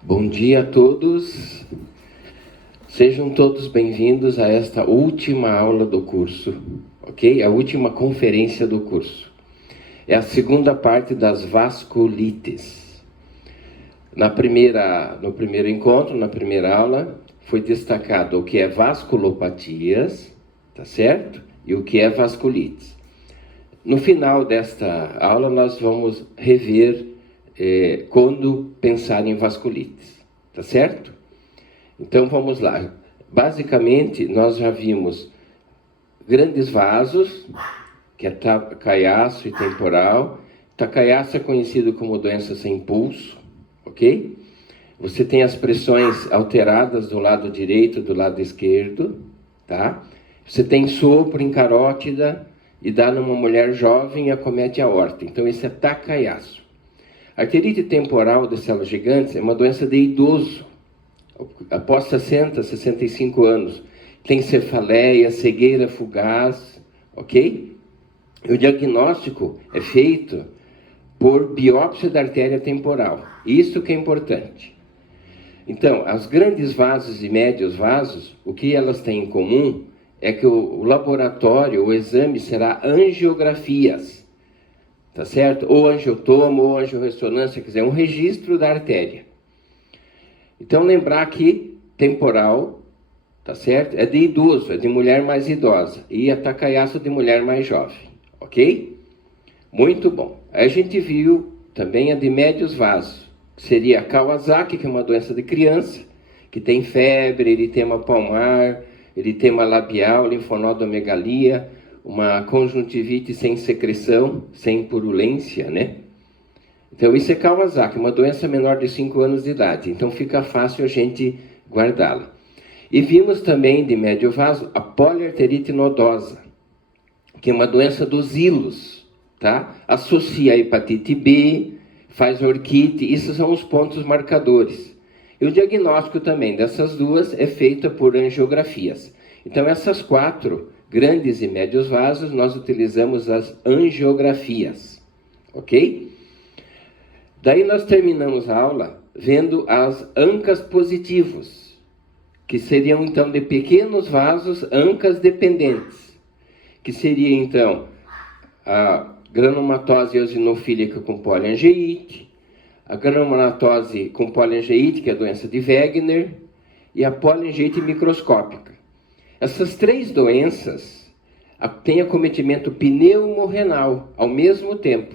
Bom dia a todos. Sejam todos bem-vindos a esta última aula do curso, ok? A última conferência do curso. É a segunda parte das vasculites. No primeiro encontro, na primeira aula, foi destacado o que é vasculopatias, tá certo? E o que é vasculites. No final desta aula, nós vamos rever quando pensar em vasculites, tá certo? Então vamos lá. Basicamente, nós já vimos grandes vasos, que é caiaço e temporal. Caiaço é conhecido como doença sem pulso, ok? Você tem as pressões alteradas do lado direito e do lado esquerdo, tá? Você tem sopro em carótida e dá numa mulher jovem e acomete a aorta. Então, esse é caiaço. Arterite temporal de células gigantes é uma doença de idoso, após 60, 65 anos. Tem cefaleia, cegueira fugaz, ok? E o diagnóstico é feito por biópsia da artéria temporal. Isso que é importante. Então, as grandes vasos e médios vasos, o que elas têm em comum é que o laboratório, o exame será angiografias, tá certo? Ou angiotomo, ou angiorressonância, quer dizer, um registro da artéria. Então, lembrar que temporal, tá certo? É de idoso, é de mulher mais idosa. E caiaço de mulher mais jovem, ok? Muito bom. Aí a gente viu também a de médios vasos, que seria a Kawasaki, que é uma doença de criança, que tem febre, eritema palmar, eritema labial, linfonodomegalia, uma conjuntivite sem secreção, sem purulência, né? Então, isso é Kawasaki, uma doença menor de 5 anos de idade. Então, fica fácil a gente guardá-la. E vimos também, de médio vaso, a poliarterite nodosa, que é uma doença dos hilos, tá? Associa a hepatite B, faz orquite, esses são os pontos marcadores. E o diagnóstico também dessas duas é feito por angiografias. Então, essas 4 grandes e médios vasos, nós utilizamos as angiografias, ok? Daí nós terminamos a aula vendo as ANCAs positivos, que seriam então de pequenos vasos ANCAs dependentes, que seria então a granulomatose eosinofílica com poliangeite, a granulomatose com poliangeite, que é a doença de Wegener, e a poliangeite microscópica. Essas 3 doenças têm acometimento pneumorrenal ao mesmo tempo.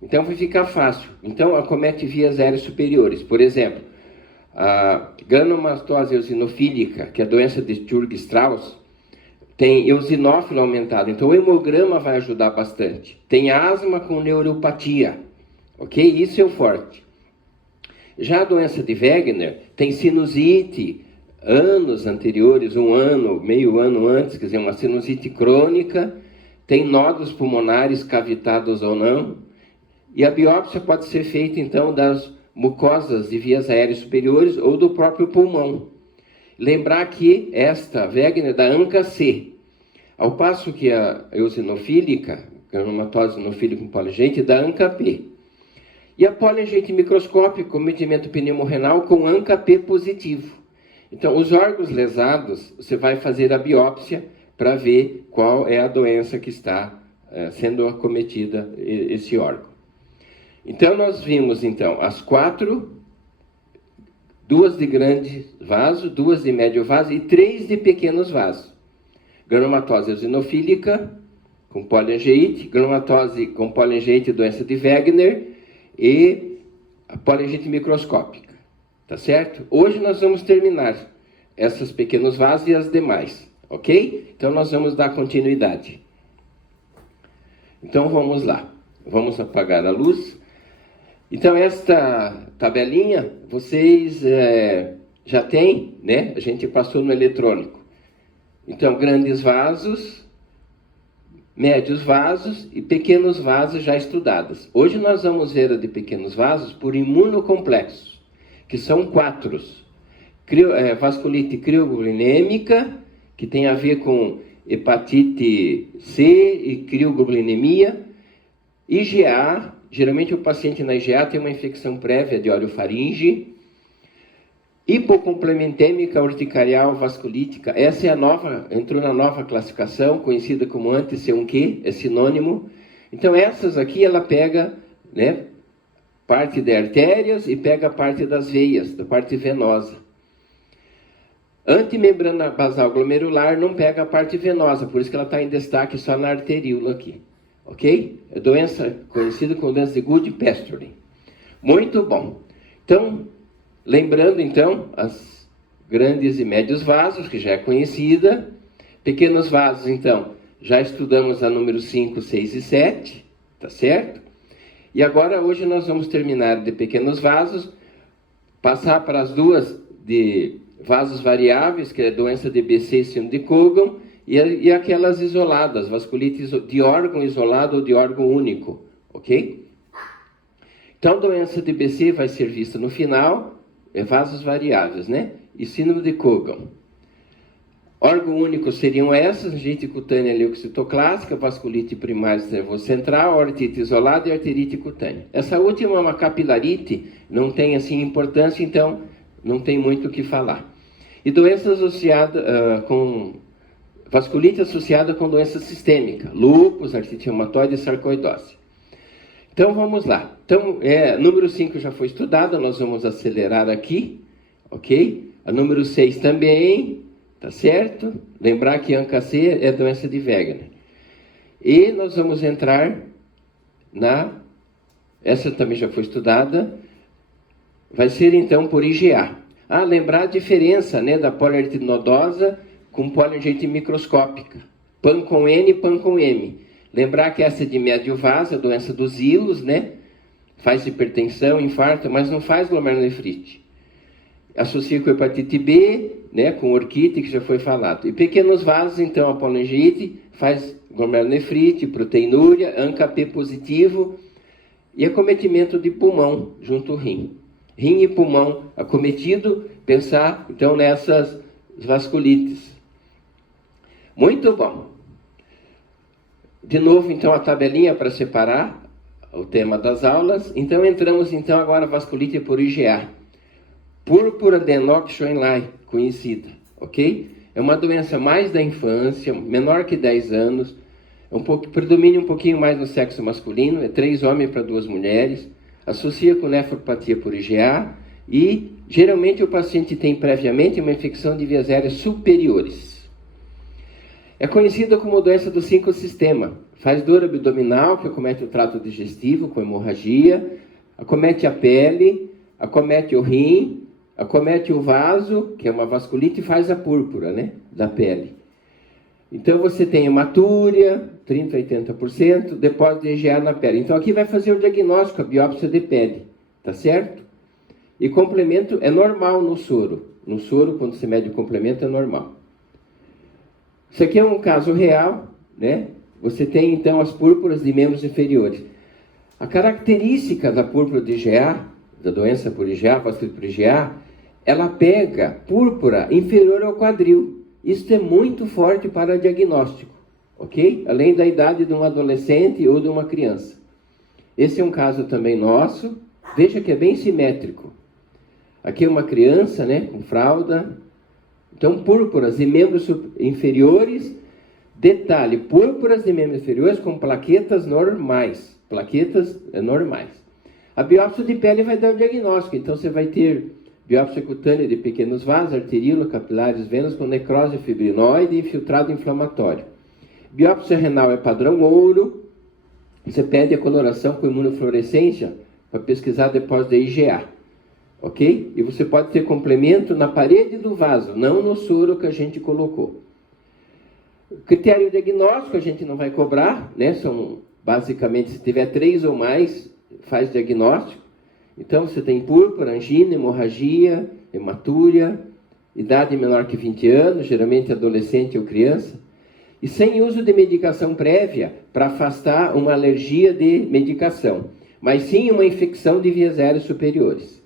Então vai ficar fácil. Então acomete vias aéreas superiores. Por exemplo, a granulomatose eosinofílica, que é a doença de Sturge-Strauss, tem eosinófilo aumentado. Então o hemograma vai ajudar bastante. Tem asma com neuropatia, ok? Isso é o forte. Já a doença de Wegener tem sinusite, anos anteriores, 1 ano, meio ano antes, quer dizer, uma sinusite crônica, tem nódulos pulmonares cavitados ou não, e a biópsia pode ser feita, então, das mucosas de vias aéreas superiores ou do próprio pulmão. Lembrar que esta Wegener é da ANCA-C, ao passo que a eosinofílica, granulomatose eosinofílica com poliangeite, é da ANCA-P. E a poliangeite microscópica, cometimento pneumorrenal com ANCA-P positivo. Então, os órgãos lesados, você vai fazer a biópsia para ver qual é a doença que está sendo acometida, esse órgão. Então, nós vimos, então, as 4, 2 de grande vaso, 2 de médio vaso e 3 de pequenos vasos. Granulomatose eosinofílica com poliangeite, granulomatose com poliangeite, doença de Wegener e a poliangeite microscópica. Tá certo? Hoje nós vamos terminar essas pequenos vasos e as demais, ok? Então nós vamos dar continuidade. Então vamos lá. Vamos apagar a luz. Então esta tabelinha vocês já têm, né? A gente passou no eletrônico. Então grandes vasos, médios vasos e pequenos vasos já estudados. Hoje nós vamos ver a de pequenos vasos por imunocomplexos, que são 4. Vasculite crioglobulinêmica, que tem a ver com hepatite C e crioglobulinemia. IgA, geralmente o paciente na IgA tem uma infecção prévia de orofaringe. Hipocomplementêmica urticarial vasculítica, essa é a nova, entrou na nova classificação, conhecida como anti-C1Q, é sinônimo. Então essas aqui ela pega, né, parte de artérias e pega parte das veias, da parte venosa. Antimembrana basal glomerular não pega a parte venosa, por isso que ela está em destaque só na arteríola aqui. Ok? É doença conhecida como doença de Goodpasture. Muito bom. Então, lembrando então as grandes e médios vasos, que já é conhecida. Pequenos vasos, então, já estudamos a número 5, 6 e 7, tá certo? E agora, hoje, nós vamos terminar de pequenos vasos, passar para as duas de vasos variáveis, que é a doença de BC e síndrome de Cogan, e aquelas isoladas, vasculites de órgão isolado ou de órgão único, ok? Então, doença de BC vai ser vista no final, é vasos variáveis, né? E síndrome de Cogan. Órgão único seriam essas, gente cutânea leucocitoclássica, vasculite primária nervoso central, ortite isolada e arterite cutânea. Essa última é uma capilarite, não tem assim importância, então não tem muito o que falar. E doença associada com vasculite associada com doença sistêmica, lúpus, artrite reumatoide e sarcoidose. Então vamos lá. Então, número 5 já foi estudada, nós vamos acelerar aqui, ok? A número 6 também, tá certo? Lembrar que ANCA-C é doença de Wegener. E nós vamos entrar essa também já foi estudada, vai ser então por IgA. Lembrar a diferença, né, da poliartrite nodosa com poliartrite microscópica. PAN com N, PAN com M. Lembrar que essa é de médio vaso, a doença dos hilos, né? Faz hipertensão, infarto, mas não faz glomerulonefrite. Associa com hepatite B, né, com orquite, que já foi falado. E pequenos vasos, então, a polingite faz glomerulonefrite, proteinúria, ANCA-P positivo e acometimento de pulmão junto ao rim. Rim e pulmão acometido, pensar, então, nessas vasculites. Muito bom. De novo, então, a tabelinha para separar o tema das aulas. Então, entramos, então, agora na vasculite por IgA. Púrpura de Enoch-Schönlein, conhecida, ok? É uma doença mais da infância, menor que 10 anos, predomina um pouquinho mais no sexo masculino, é 3 homens para 2 mulheres, associa com nefropatia por IgA e, geralmente, o paciente tem previamente uma infecção de vias aéreas superiores. É conhecida como doença do sincrosistema. Faz dor abdominal, que acomete o trato digestivo com hemorragia, acomete a pele, acomete o rim, acomete o vaso, que é uma vasculite, e faz a púrpura, né, da pele. Então você tem hematúria, 30% a 80%, depósito de IgA na pele. Então aqui vai fazer o diagnóstico, a biópsia de pele, tá certo? E complemento é normal no soro. No soro, quando se mede o complemento, é normal. Isso aqui é um caso real, né? Você tem, então, as púrpuras de membros inferiores. A característica da púrpura de IgA, da doença por IgA, vasculite por IgA, ela pega púrpura inferior ao quadril. Isso é muito forte para diagnóstico, ok? Além da idade de um adolescente ou de uma criança. Esse é um caso também nosso. Veja que é bem simétrico. Aqui é uma criança, né, com fralda. Então, púrpuras de membros inferiores. Detalhe, púrpuras de membros inferiores com plaquetas normais. Plaquetas normais. A biópsia de pele vai dar o diagnóstico. Então, você vai ter biópsia cutânea de pequenos vasos, arteríola, capilares, venas com necrose fibrinoide e infiltrado inflamatório. Biópsia renal é padrão ouro. Você pede a coloração com imunofluorescência para pesquisar depósito de IgA. Ok? E você pode ter complemento na parede do vaso, não no soro que a gente colocou. Critério diagnóstico a gente não vai cobrar, né? São basicamente, se tiver 3 ou mais, faz diagnóstico. Então você tem púrpura, angina, hemorragia, hematúria, idade menor que 20 anos, geralmente adolescente ou criança, e sem uso de medicação prévia para afastar uma alergia de medicação, mas sim uma infecção de vias aéreas superiores.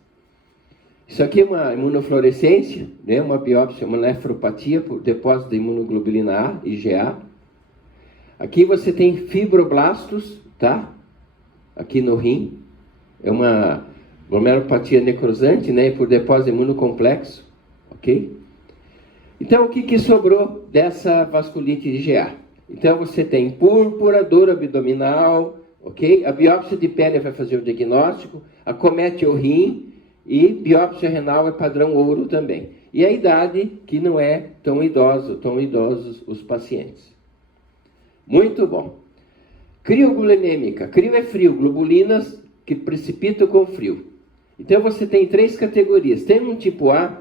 Isso aqui é uma imunofluorescência, né? Uma biópsia, uma nefropatia por depósito de imunoglobulina A, IgA. Aqui você tem fibroblastos, tá? Aqui no rim. É uma glomerulopatia necrosante, né, por depósito imunocomplexo, ok? Então, o que sobrou dessa vasculite IgA? Então, você tem púrpura, dor abdominal, ok? A biópsia de pele vai fazer o diagnóstico, acomete o rim e biópsia renal é padrão ouro também. E a idade, que não é tão idosos os pacientes. Muito bom. Crioglobulinêmica. Crio é frio, globulinas que precipitam com frio. Então, você tem 3 categorias. Tem um tipo A,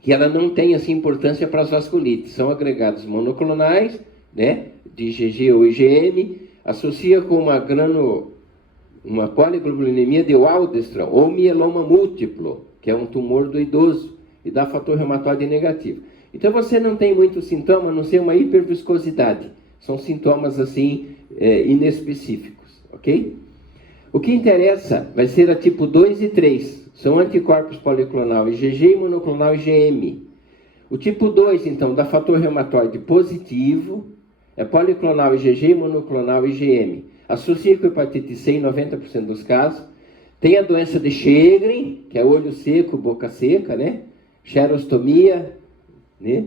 que ela não tem assim, importância para as vasculites. São agregados monoclonais, né, de IgG ou IgM, associa com uma poliglobulinemia de Waldenström, ou mieloma múltiplo, que é um tumor do idoso, e dá fator reumatoide negativo. Então você não tem muito sintoma, a não ser uma hiperviscosidade. São sintomas assim, inespecíficos, ok? O que interessa vai ser a tipo 2 e 3. São anticorpos policlonal IgG e monoclonal IgM. O tipo 2, então, dá fator reumatoide positivo, é policlonal IgG e monoclonal IgM. Associa com hepatite C em 90% dos casos. Tem a doença de Sjögren, que é olho seco, boca seca, né? Xerostomia, né?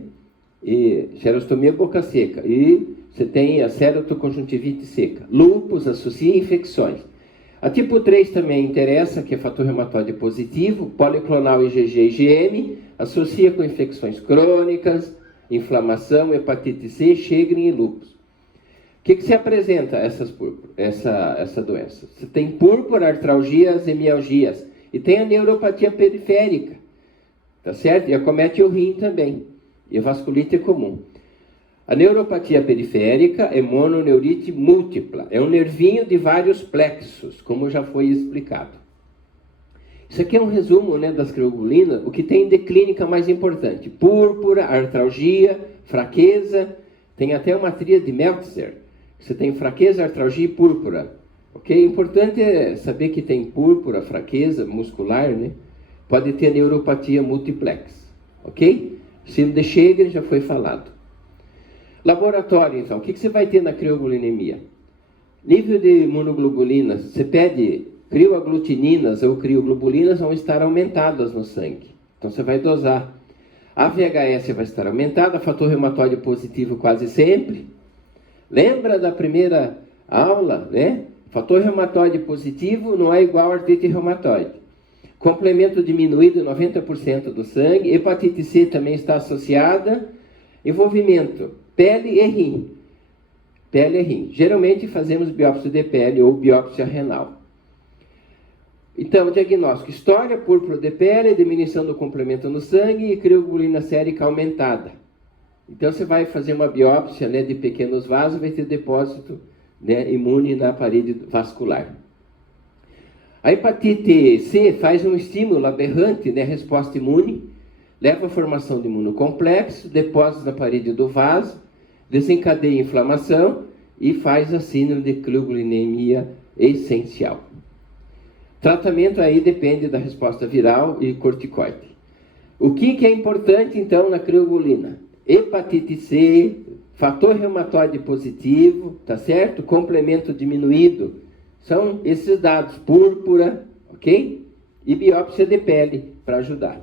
E xerostomia boca seca. E você tem a cerotoconjuntivite seca. Lúpus associa infecções. A tipo 3 também interessa, que é fator reumatoide positivo, policlonal IgG e IgM, associa com infecções crônicas, inflamação, hepatite C, Sjögren e lúpus. O que se apresenta essa doença? Você tem púrpura, artralgias e mialgias. E tem a neuropatia periférica, tá certo? E acomete o rim também. E a vasculite é comum. A neuropatia periférica é mononeurite múltipla. É um nervinho de vários plexos, como já foi explicado. Isso aqui é um resumo, né, das crioglobulinas, o que tem de clínica mais importante. Púrpura, artralgia, fraqueza, tem até uma tríade de Meltzer. Você tem fraqueza, artralgia e púrpura. Ok? Importante é saber que tem púrpura, fraqueza muscular, né? Pode ter neuropatia multiplex. Ok? Síndrome de Sjögren já foi falado. Laboratório, então. O que você vai ter na crioglobulinemia? Nível de imunoglobulinas. Você pede crioaglutininas ou crioglobulinas vão estar aumentadas no sangue. Então você vai dosar. A VHS vai estar aumentada, fator reumatoide positivo quase sempre. Lembra da primeira aula, né? Fator reumatoide positivo não é igual a artrite reumatoide. Complemento diminuído 90% do sangue. Hepatite C também está associada. Envolvimento, pele e rim. Pele e rim. Geralmente fazemos biópsia de pele ou biópsia renal. Então, diagnóstico: história, púrpura de pele, diminuição do complemento no sangue e crioglobulina sérica aumentada. Então, você vai fazer uma biópsia, né, de pequenos vasos, vai ter depósito, né, imune na parede vascular. A hepatite C faz um estímulo aberrante, né, resposta imune, leva à formação de imunocomplexo, depósitos na parede do vaso, desencadeia inflamação e faz a síndrome de crioglobulinemia essencial. Tratamento aí depende da resposta viral e corticoide. O que é importante, então, na crioglobulina? Hepatite C, fator reumatoide positivo, tá certo? Complemento diminuído. São esses dados, púrpura, ok? E biópsia de pele, para ajudar.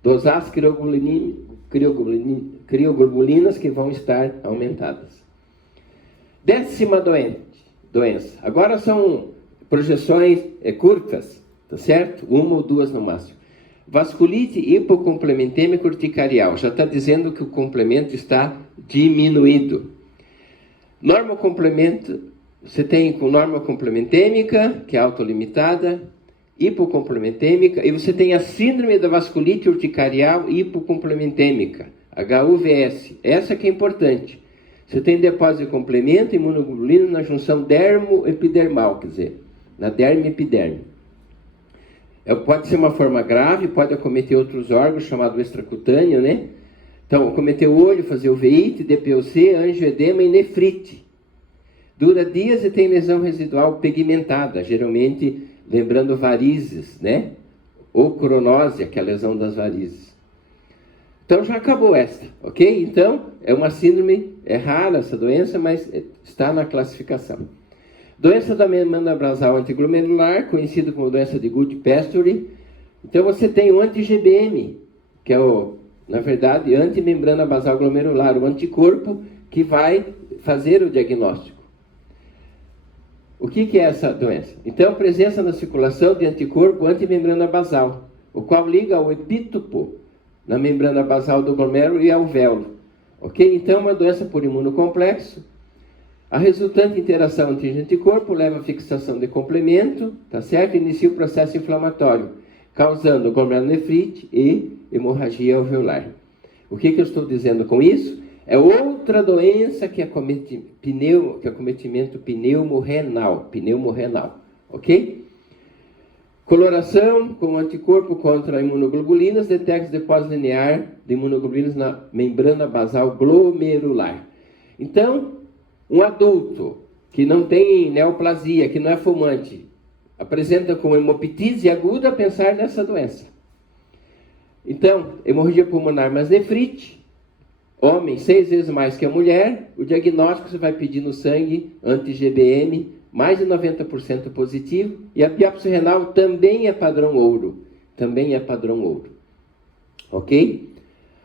Dosar as crioglobulinas que vão estar aumentadas. 10ª doença. Agora são projeções curtas, tá certo? 1 ou 2 no máximo. Vasculite hipocomplementêmica urticarial. Já está dizendo que o complemento está diminuído. Norma complemento, você tem com norma complementêmica, que é autolimitada, hipocomplementêmica, e você tem a síndrome da vasculite urticarial hipocomplementêmica, HUVS. Essa que é importante. Você tem depósito de complemento, imunoglobulina na junção dermo-epidermal, quer dizer, na derme e epiderme. Pode ser uma forma grave, pode acometer outros órgãos, chamado extracutâneo, né? Então, acometer o olho, fazer uveíte, DPOC, angioedema e nefrite. Dura dias e tem lesão residual pigmentada, geralmente lembrando varizes, né? Ou coronose, que é a lesão das varizes. Então, já acabou esta, ok? Então, é uma síndrome, é rara essa doença, mas está na classificação. Doença da membrana basal antiglomerular, conhecido como doença de Goodpasture. Então você tem o anti-GBM, que é na verdade, antimembrana basal glomerular, o anticorpo que vai fazer o diagnóstico. O que é essa doença? Então, a presença na circulação de anticorpo antimembrana basal, o qual liga ao epítopo na membrana basal do glomérulo e alvéolo. Ok? Então, uma doença por imunocomplexo. A resultante interação antígeno-anticorpo leva à fixação de complemento, tá certo? Inicia o processo inflamatório, causando glomerulonefrite e hemorragia alveolar. O que eu estou dizendo com isso? É outra doença que é acometimento pneumorrenal, ok? Coloração com anticorpo contra imunoglobulinas, detecta depósito linear de imunoglobulinas na membrana basal glomerular. Então, um adulto que não tem neoplasia, que não é fumante, apresenta com hemoptise aguda, pensar nessa doença. Então, hemorragia pulmonar mais nefrite, homem 6 vezes mais que a mulher, o diagnóstico você vai pedir no sangue anti-GBM, mais de 90% positivo, e a biópsia renal também é padrão ouro, ok?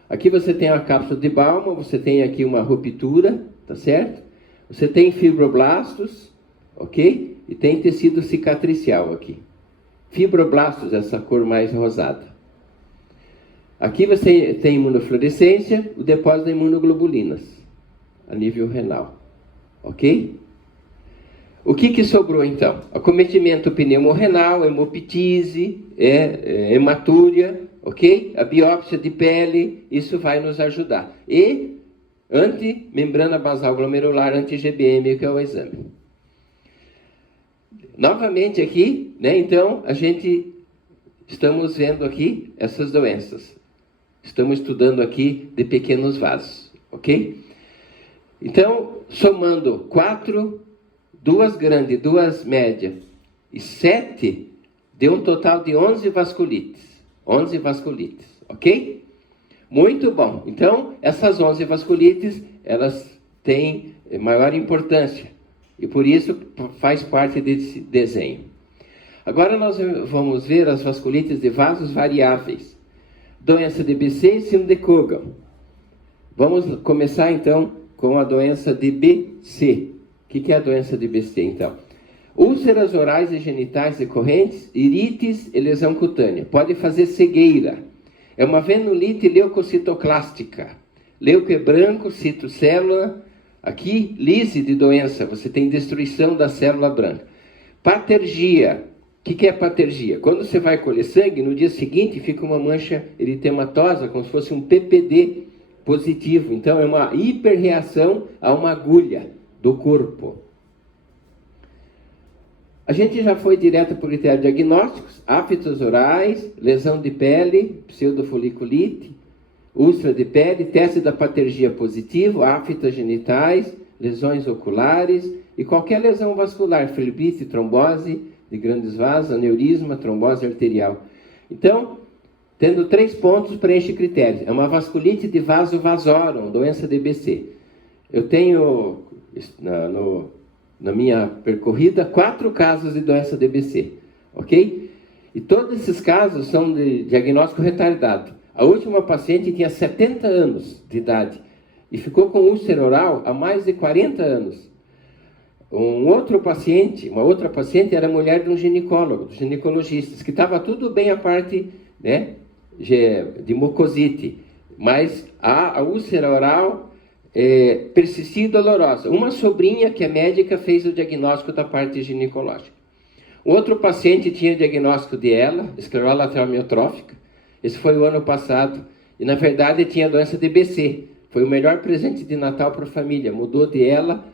Aqui você tem a cápsula de Bowman, você tem aqui uma ruptura, tá certo? Você tem fibroblastos, ok? E tem tecido cicatricial aqui. Fibroblastos, essa cor mais rosada. Aqui você tem imunofluorescência, o depósito de imunoglobulinas, a nível renal. Ok? O que sobrou então? Acometimento pneumorrenal, hemoptise, hematúria, ok? A biópsia de pele, isso vai nos ajudar. E antimembrana basal glomerular, anti-GBM, que é o exame. Novamente aqui, né? Então, estamos vendo aqui essas doenças. Estamos estudando aqui de pequenos vasos, ok? Então, somando 4, 2 grandes, 2 médias e 7, deu um total de 11 vasculites. 11 vasculites, ok? Muito bom. Então, essas 11 vasculites, elas têm maior importância. E por isso faz parte desse desenho. Agora nós vamos ver as vasculites de vasos variáveis. Doença de BC e síndrome de Kogan. Vamos começar então com a doença de BC. O que é a doença de BC então? Úlceras orais e genitais recorrentes, irites e lesão cutânea. Pode fazer cegueira. É uma venulite leucocitoclástica. Leuco é branco, citocélula. Aqui, lise de doença. Você tem destruição da célula branca. Patergia. O que é patergia? Quando você vai colher sangue, no dia seguinte fica uma mancha eritematosa, como se fosse um PPD positivo. Então, é uma hiperreação a uma agulha do corpo. A gente já foi direto por critérios diagnósticos, aftos orais, lesão de pele, pseudofoliculite, úlcera de pele, teste da patergia positivo, aftas genitais, lesões oculares e qualquer lesão vascular, flebite, trombose de grandes vasos, aneurisma, trombose arterial. Então, tendo 3 pontos, preenche critérios. É uma vasculite de vaso vasorum, doença de BC. Eu tenho, na minha percorrida, 4 casos de doença de BC, ok? E todos esses casos são de diagnóstico retardado. A última paciente tinha 70 anos de idade e ficou com úlcera oral há mais de 40 anos. Uma outra paciente era mulher de um ginecólogo, dos ginecologistas, que estava tudo bem a parte, né, de mucosite, mas a úlcera oral persistia e dolorosa. Uma sobrinha que é médica fez o diagnóstico da parte ginecológica. Outro paciente tinha o diagnóstico de ELA, esclerose lateral amiotrófica. Esse foi o ano passado. E na verdade tinha doença de BC. Foi o melhor presente de Natal para a família. Mudou de ELA,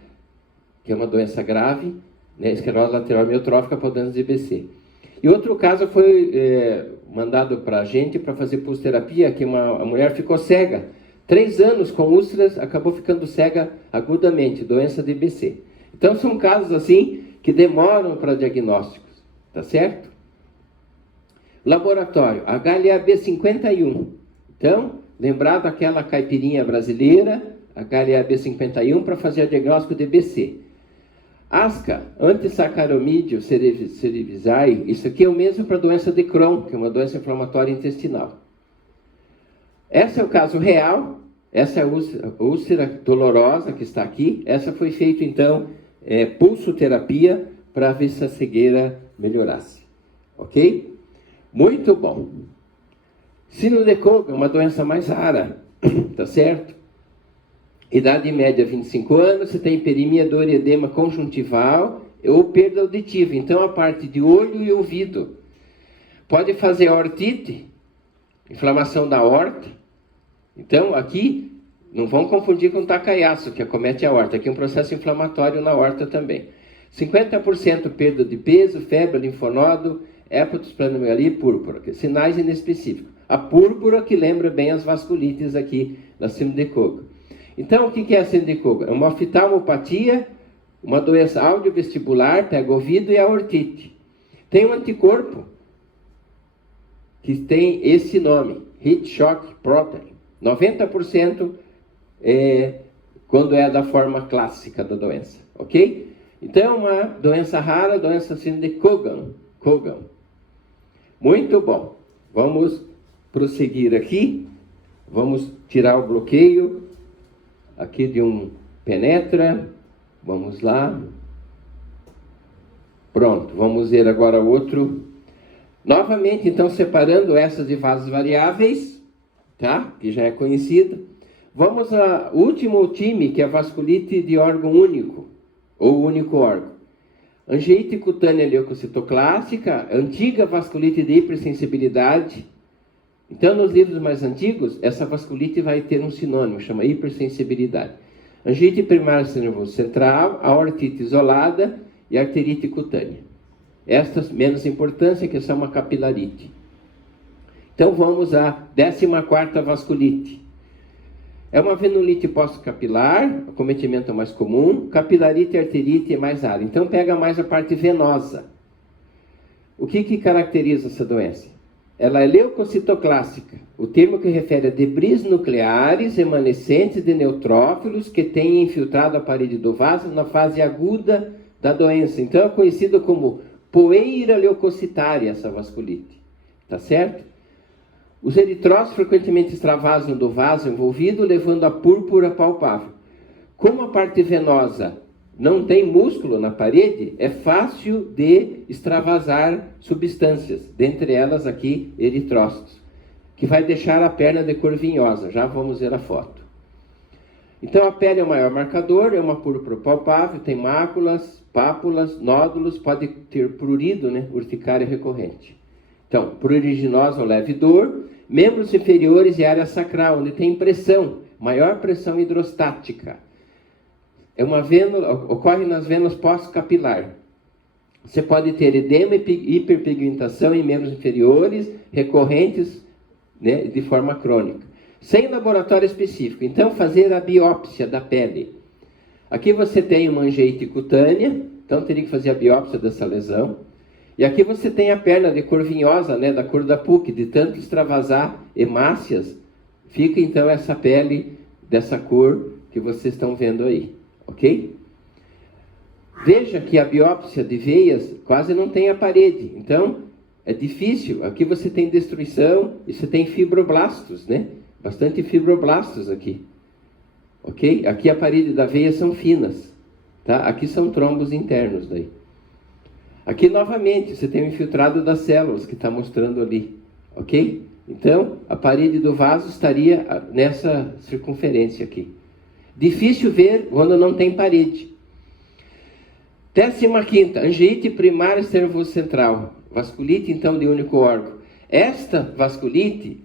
que é uma doença grave, né, esclerose lateral amiotrófica, para doença de BC. E outro caso foi mandado para a gente para fazer pulsoterapia, que a mulher ficou cega. 3 anos com úlceras, acabou ficando cega agudamente, doença de BC. Então são casos assim que demoram para diagnósticos, tá certo? Laboratório, HLA-B51. Então, lembrar daquela caipirinha brasileira, HLA-B51, para fazer o diagnóstico de BC. ASCA, antissacaromídeo cerevisiae, isso aqui é o mesmo para a doença de Crohn, que é uma doença inflamatória intestinal. Esse é o caso real, essa é a úlcera dolorosa que está aqui, essa foi feita então, pulsoterapia, para ver se a cegueira melhorasse. Ok? Muito bom. Síndrome de Koga é uma doença mais rara, tá certo? Idade média 25 anos, você tem hiperimia, dor e edema conjuntival ou perda auditiva. Então, a parte de olho e ouvido. Pode fazer aortite, inflamação da aorta. Então, aqui, não vão confundir com tacaiaço, que acomete a aorta. Aqui é um processo inflamatório na aorta também. 50% perda de peso, febre, linfonodo, hepatosplenomegalia e púrpura. Sinais inespecíficos. A púrpura que lembra bem as vasculites aqui na síndrome de Koga. Então, o que é a síndrome de Koga? É uma oftalmopatia, uma doença audiovestibular, pega o ouvido e a aortite. Tem um anticorpo que tem esse nome, Heat Shock Protein. 90% quando é da forma clássica da doença, ok? Então, é uma doença rara, doença síndrome de Koga. Muito bom. Vamos prosseguir aqui. Vamos tirar o bloqueio aqui de um penetra. Vamos lá. Pronto, vamos ver agora o outro. Novamente, então, separando essas de vasos variáveis, tá? Que já é conhecida. Vamos ao último time, que é a vasculite de órgão único, ou único órgão. Angiite cutânea leucocitoclássica, antiga vasculite de hipersensibilidade. Então, nos livros mais antigos, essa vasculite vai ter um sinônimo, chama hipersensibilidade. Angiite primária do nervoso central, aortite isolada e arterite cutânea. Estas, menos importância, que são uma capilarite. Então, vamos à 14ª vasculite. É uma venulite pós-capilar, acometimento mais comum, capilarite e arterite é mais rara. Então, pega mais a parte venosa. O que caracteriza essa doença? Ela é leucocitoclássica, o termo que refere a debris nucleares remanescentes de neutrófilos que têm infiltrado a parede do vaso na fase aguda da doença. Então, é conhecido como poeira leucocitária essa vasculite. Tá certo? Os eritrócitos frequentemente extravasam do vaso envolvido, levando a púrpura palpável. Como a parte venosa não tem músculo na parede, é fácil de extravasar substâncias, dentre elas aqui eritrócitos, que vai deixar a perna de cor vinhosa. Já vamos ver a foto. Então a pele é o maior marcador, é uma púrpura palpável, tem máculas, pápulas, nódulos, pode ter prurido, né, urticária recorrente. Então, pruriginosa ou leve dor, membros inferiores e área sacral, onde tem pressão, maior pressão hidrostática. É uma vênula, ocorre nas vênulas pós-capilar. Você pode ter edema e hiperpigmentação em membros inferiores, recorrentes, né, de forma crônica. Sem laboratório específico. Então, fazer a biópsia da pele. Aqui você tem uma angiite cutânea, então teria que fazer a biópsia dessa lesão. E aqui você tem a perna de cor vinhosa, né, da cor da PUC, de tanto extravasar hemácias, fica então essa pele dessa cor que vocês estão vendo aí, ok? Veja que a biópsia de veias quase não tem a parede, então é difícil. Aqui você tem destruição e você tem fibroblastos, né? Bastante fibroblastos aqui, ok? Aqui a parede da veia são finas, tá? Aqui são trombos internos daí. Aqui, novamente, você tem o infiltrado das células, que está mostrando ali, ok? Então, a parede do vaso estaria nessa circunferência aqui. Difícil ver quando não tem parede. 15ª, angiite primária cervicocentral, vasculite, então, de único órgão. Esta vasculite,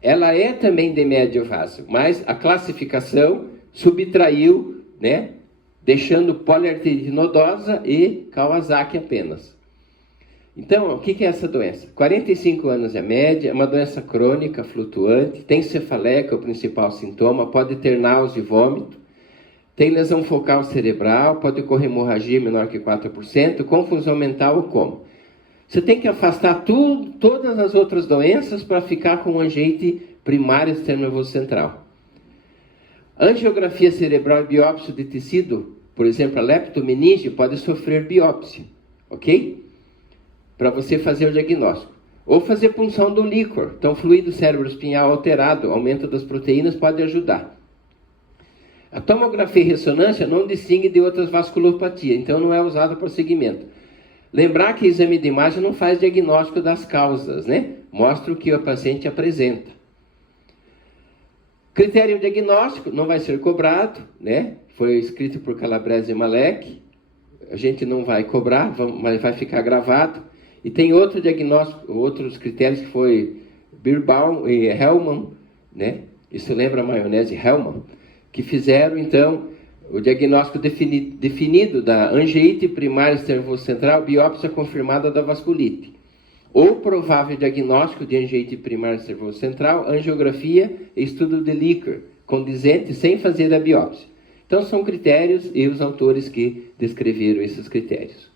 ela é também de médio vaso, mas a classificação subtraiu, né? Deixando poliarterite nodosa e Kawasaki apenas. Então, o que é essa doença? 45 anos é a média, é uma doença crônica, flutuante, tem cefaleia, que é o principal sintoma, pode ter náusea e vômito, tem lesão focal cerebral, pode ocorrer hemorragia menor que 4%, confusão mental ou como. Você tem que afastar todas as outras doenças para ficar com angiite primária externo nervoso central. Angiografia cerebral e biópsia de tecido por exemplo, a leptomeningite, pode sofrer biópsia, ok? Para você fazer o diagnóstico. Ou fazer punção do líquor. Então, fluido cérebro-espinhal alterado, aumento das proteínas, pode ajudar. A tomografia e ressonância não distingue de outras vasculopatias, então não é usada por segmento. Lembrar que exame de imagem não faz diagnóstico das causas, né? Mostra o que o paciente apresenta. Critério diagnóstico não vai ser cobrado, né? Foi escrito por Calabrese e Malek. A gente não vai cobrar, mas vai ficar gravado. E tem outro diagnóstico, outros critérios que foi Birbaum e Hellman, né? Isso lembra a maionese Hellman, que fizeram, então, o diagnóstico definido da angiite primária cervicocentral, biópsia confirmada da vasculite. Ou provável diagnóstico de angiite primária cervicocentral, angiografia e estudo de líquor, condizente sem fazer a biópsia. Então, são critérios e os autores que descreveram esses critérios.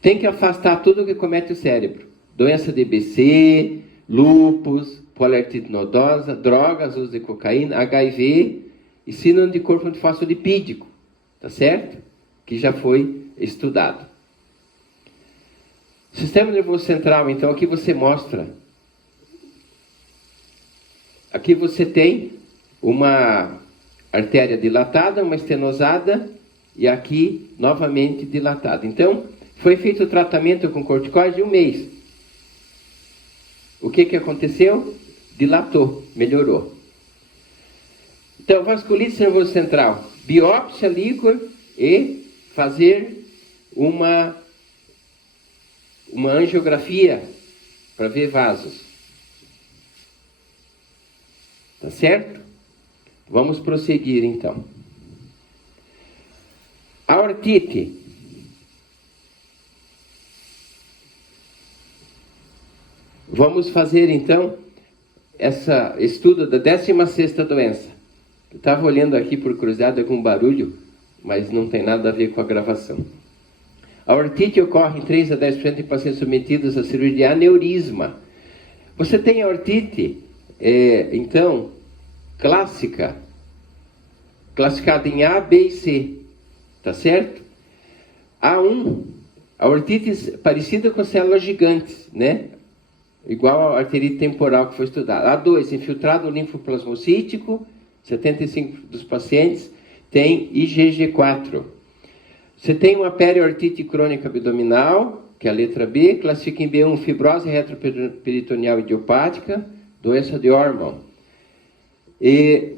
Tem que afastar tudo que comete o cérebro. Doença de BC, lúpus, poliartrite nodosa, drogas, uso de cocaína, HIV e síndrome de corpo fosfolipídico, tá certo? Que já foi estudado. Sistema nervoso central, então, aqui você mostra. Aqui você tem uma artéria dilatada, uma estenosada, e aqui, novamente, dilatada. Então, foi feito o tratamento com corticoide de 1 mês. O que aconteceu? Dilatou, melhorou. Então, vasculite nervoso central, biópsia líquor e fazer uma angiografia para ver vasos. Tá certo? Vamos prosseguir, então. A ortite. Vamos fazer, então, esse estudo da 16ª doença. Eu estava olhando aqui por curiosidade com barulho, mas não tem nada a ver com a gravação. A ortite ocorre em 3 a 10% de pacientes submetidos à cirurgia de aneurisma. Você tem a ortite, então, clássica, classificada em A, B e C, tá certo? A1, a ortite parecida com células gigantes, né? Igual a arterite temporal que foi estudada. A2, infiltrado linfoplasmocítico, 75% dos pacientes tem IgG4. Você tem uma periortite crônica abdominal, que é a letra B, classifica em B1 fibrose retroperitoneal idiopática, doença de Ormond. E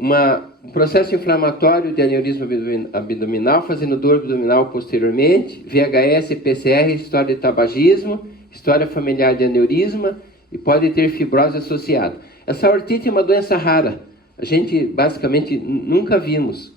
um processo inflamatório de aneurisma abdominal, fazendo dor abdominal posteriormente, VHS, PCR, história de tabagismo, história familiar de aneurisma, e pode ter fibrose associada. Essa ortite é uma doença rara. A gente, basicamente, nunca vimos.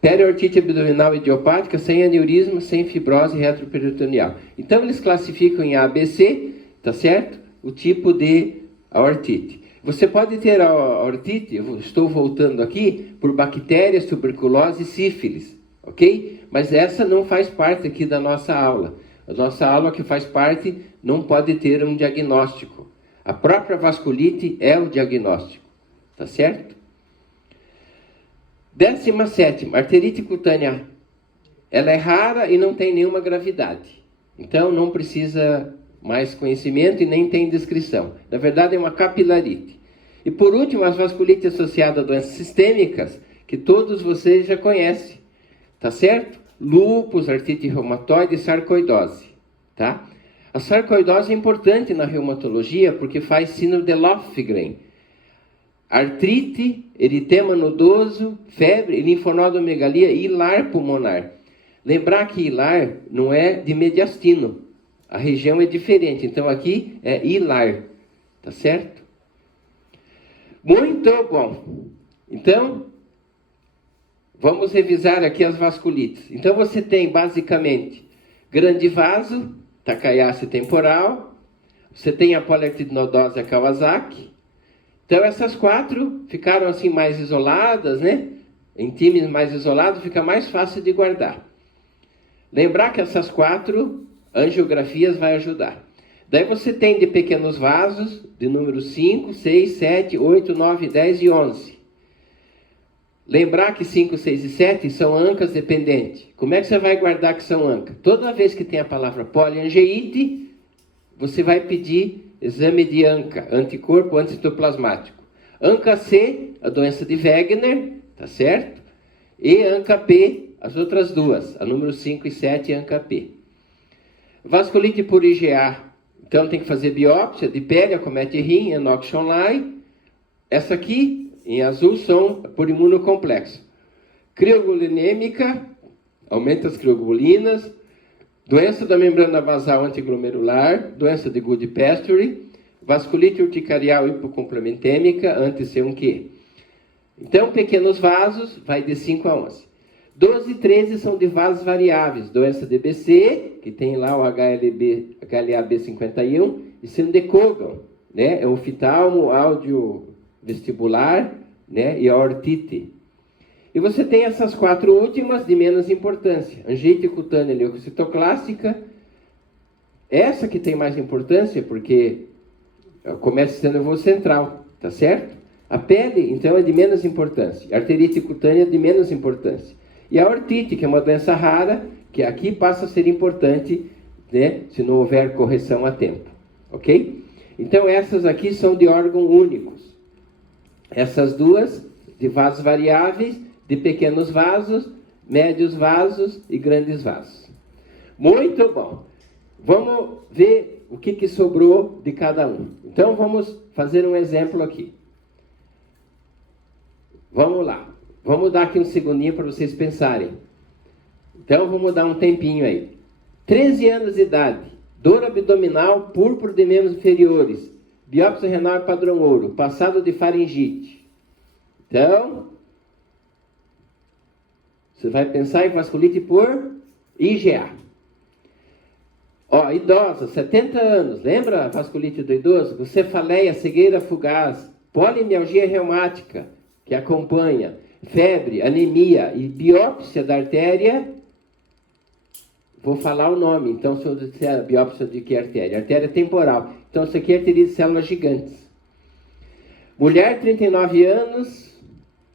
Periortite abdominal idiopática, sem aneurisma, sem fibrose retroperitoneal. Então, eles classificam em ABC, tá certo? O tipo de ortite. Você pode ter a ortite, eu estou voltando aqui, por bactérias, tuberculose e sífilis, ok? Mas essa não faz parte aqui da nossa aula. A nossa aula que faz parte não pode ter um diagnóstico. A própria vasculite é o diagnóstico, tá certo? 17ª, arterite cutânea. Ela é rara e não tem nenhuma gravidade. Então, não precisa mais conhecimento e nem tem descrição. Na verdade, é uma capilarite. E, por último, as vasculites associadas a doenças sistêmicas, que todos vocês já conhecem. Tá certo? Lúpus, artrite reumatoide e sarcoidose. Tá? A sarcoidose é importante na reumatologia porque faz síndrome de Lofgren. Artrite, eritema nodoso, febre, linfonodomegalia e hilar pulmonar. Lembrar que hilar não é de mediastino. A região é diferente. Então aqui é hilar. Tá certo? Muito bom. Então, vamos revisar aqui as vasculites. Então você tem basicamente grande vaso, Takayasu temporal. Você tem a poliartrite nodosa Kawasaki. Então, essas 4 ficaram assim mais isoladas, né? Em times mais isolados, fica mais fácil de guardar. Lembrar que essas 4 angiografias vai ajudar. Daí você tem de pequenos vasos, de número 5, 6, 7, 8, 9, 10 e 11. Lembrar que 5, 6 e 7 são ANCAs dependentes. Como é que você vai guardar que são ANCA? Toda vez que tem a palavra poliangeíte, você vai pedir exame de ANCA, anticorpo anticitoplasmático. ANCA-C, a doença de Wegener, tá certo? E ANCA-P, as outras duas, a número 5 e 7 e ANCA-P. Vasculite por IgA, então tem que fazer biópsia de pele, acomete rim, enoxonlai. Essa aqui, em azul, são por imunocomplexo. Criogulinêmica, aumenta as criogululinas. Doença da membrana basal antiglomerular, doença de Goodpasture, vasculite urticarial hipocomplementêmica, anti-C1Q. Então, pequenos vasos, vai de 5 a 11. 12 e 13 são de vasos variáveis, doença de BC, que tem lá o HLA-B51, e síndrome de Cogan, né? É o oftalmo audiovestibular, né? E a ortite. E você tem essas 4 últimas de menos importância. Angiite cutânea leucocitoclástica. Essa que tem mais importância, porque começa sendo nervoso central, tá certo? A pele, então, é de menos importância. A arterite cutânea é de menos importância. E a ortite, que é uma doença rara, que aqui passa a ser importante, né, se não houver correção a tempo. Ok? Então, essas aqui são de órgãos únicos. Essas duas, de vasos variáveis, de pequenos vasos, médios vasos e grandes vasos. Muito bom. Vamos ver o que sobrou de cada um. Então, vamos fazer um exemplo aqui. Vamos lá. Vamos dar aqui um segundinho para vocês pensarem. Então, vamos dar um tempinho aí. 13 anos de idade. Dor abdominal, púrpura de membros inferiores. Biópsia renal e padrão ouro. Passado de faringite. Então, você vai pensar em vasculite por IgA. Ó, idosa, 70 anos. Lembra a vasculite do idoso? Cefaleia, cegueira fugaz. Polimialgia reumática, que acompanha. Febre, anemia e biópsia da artéria. Vou falar o nome. Então, se eu disser a biópsia de que artéria? Artéria temporal. Então, isso aqui é artéria de células gigantes. Mulher, 39 anos.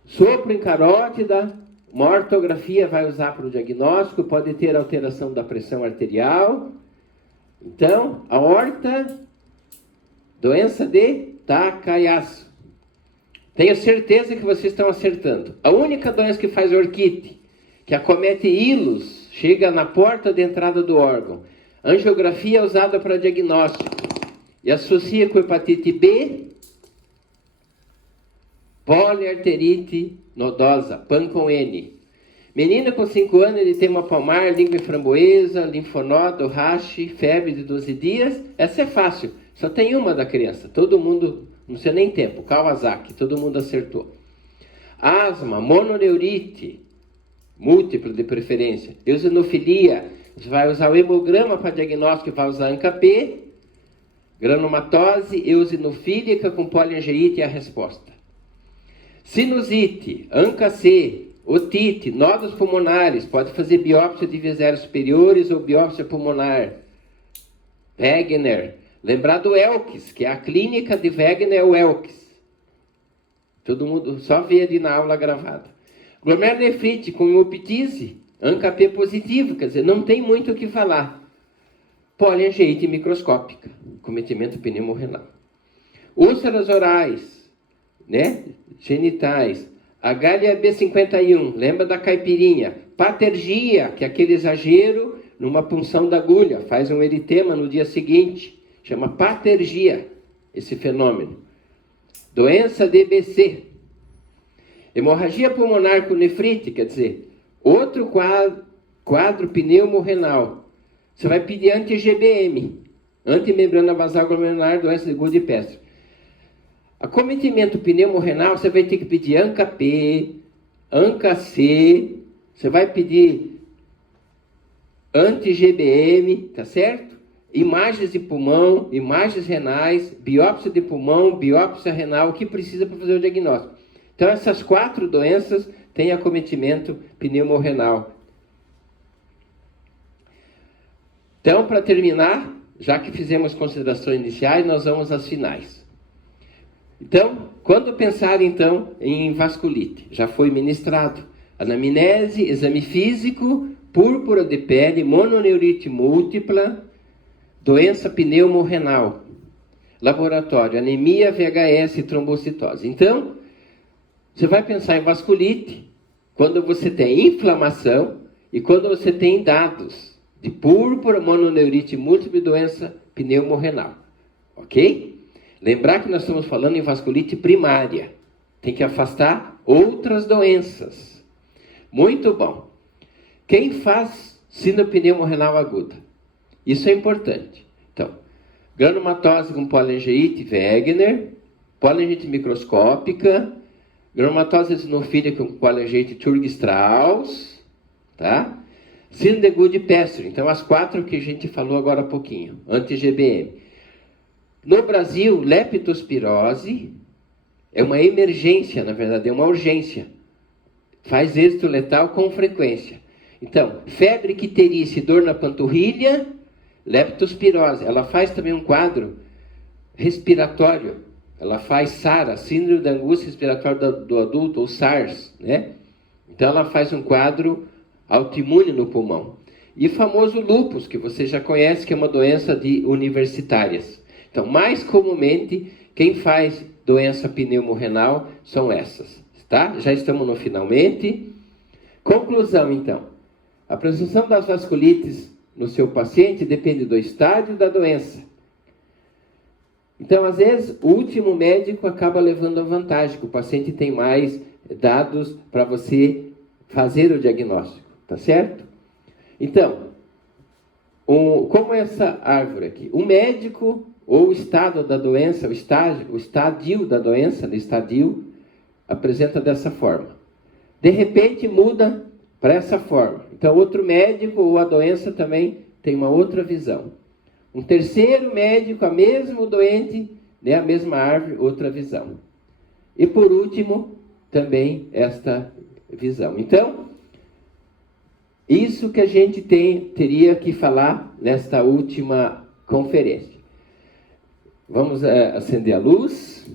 Sopro em carótida. Uma ortografia vai usar para o diagnóstico. Pode ter alteração da pressão arterial. Então, aorta, doença de Takayasu. Tenho certeza que vocês estão acertando. A única doença que faz orquite, que acomete hilos, chega na porta de entrada do órgão. Angiografia é usada para diagnóstico. E associa com hepatite B, poliarterite nodosa, PAN com N. Menina com 5 anos, ele tem uma palmar, língua framboesa, linfonodo, rache, febre de 12 dias. Essa é fácil. Só tem uma da criança. Todo mundo, não sei nem tempo, Kawasaki, todo mundo acertou. Asma, mononeurite, múltipla de preferência. Eosinofilia, você vai usar o hemograma para diagnóstico, vai usar ANCA-P. Granulomatose eosinofílica com poliangeite é a resposta. Sinusite, ANCA-C, otite, nódulos pulmonares, pode fazer biópsia de viséros superiores ou biópsia pulmonar. Wegener, lembrar do Elks, que é a clínica de Wegener, é o Elks. Todo mundo só vê ali na aula gravada. Glomerulonefrite com hemoptise, ANCA-P positivo, quer dizer, não tem muito o que falar. Poliangeite microscópica, cometimento pneumorrenal. Úlceras orais, né? Genitais. HLA-B51, lembra da caipirinha. Patergia, que é aquele exagero numa punção da agulha, faz um eritema no dia seguinte. Chama patergia, esse fenômeno. Doença DBC. Hemorragia pulmonar com nefrite, quer dizer, outro quadro pneumorrenal. Você vai pedir anti-GBM, antimembrana basal glomerular, doença de Goodpasture. Acometimento pneumorrenal, você vai ter que pedir ANCA-P, ANCA-C, você vai pedir anti-GBM, tá certo? Imagens de pulmão, imagens renais, biópsia de pulmão, biópsia renal, o que precisa para fazer o diagnóstico. Então, essas 4 doenças têm acometimento pneumorrenal. Então, para terminar, já que fizemos considerações iniciais, nós vamos às finais. Então, quando pensar então em vasculite, já foi ministrado anamnese, exame físico, púrpura de pele, mononeurite múltipla, doença pneumorrenal, laboratório, anemia, VHS e trombocitose. Então, você vai pensar em vasculite quando você tem inflamação e quando você tem dados de púrpura, mononeurite múltipla e doença pneumorrenal. Ok? Lembrar que nós estamos falando em vasculite primária. Tem que afastar outras doenças. Muito bom. Quem faz síndrome pneumorrenal aguda? Isso é importante. Então, granulomatose com polangiite Wegener, polangiite microscópica, granulomatose eosinofílica com polangiite Churg-Strauss, tá? Síndrome de Goode-Pestre. Então, as 4 que a gente falou agora há pouquinho, anti-GBM. No Brasil, leptospirose é uma emergência, na verdade, é uma urgência. Faz êxito letal com frequência. Então, febre, icterícia e dor na panturrilha, leptospirose. Ela faz também um quadro respiratório. Ela faz SARA, síndrome da angústia respiratória do adulto, ou SARS, né? Então, ela faz um quadro autoimune no pulmão. E famoso lúpus, que você já conhece, que é uma doença de universitárias. Então, mais comumente, quem faz doença pneumorrenal são essas, tá? Já estamos no finalmente. Conclusão, então. A presunção das vasculites no seu paciente depende do estádio da doença. Então, às vezes, o último médico acaba levando a vantagem, que o paciente tem mais dados para você fazer o diagnóstico, tá certo? Então, como essa árvore aqui, o médico ou o estado da doença, o estádio da doença, o estadio, apresenta dessa forma. De repente muda para essa forma. Então, outro médico ou a doença também tem uma outra visão. Um terceiro médico, a mesmo doente, né, a mesma árvore, outra visão. E por último, também esta visão. Então, isso que a gente teria que falar nesta última conferência. Vamos acender a luz.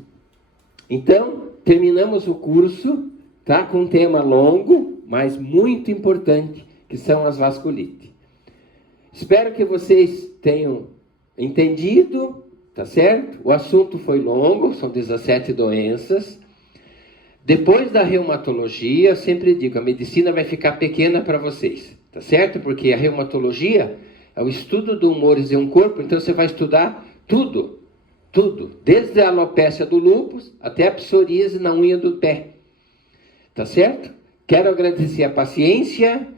Então, terminamos o curso, tá, com um tema longo, mas muito importante, que são as vasculites. Espero que vocês tenham entendido, tá certo? O assunto foi longo, são 17 doenças. Depois da reumatologia, eu sempre digo, a medicina vai ficar pequena para vocês, tá certo? Porque a reumatologia é o estudo do humores de um corpo, então você vai estudar tudo, desde a alopécia do lúpus até a psoríase na unha do pé, tá certo? Quero agradecer a paciência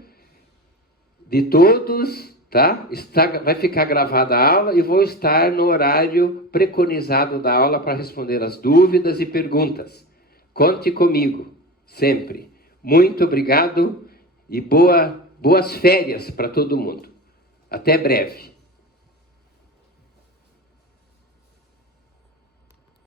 de todos, tá? Vai ficar gravada a aula e vou estar no horário preconizado da aula para responder as dúvidas e perguntas. Conte comigo, sempre. Muito obrigado e boas férias para todo mundo. Até breve.